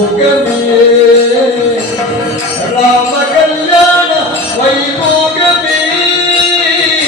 रा कल्याण भे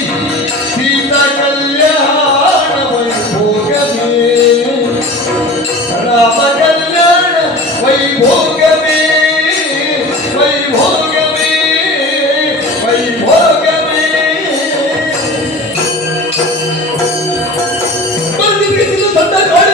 सीत कल्याण वैभोग में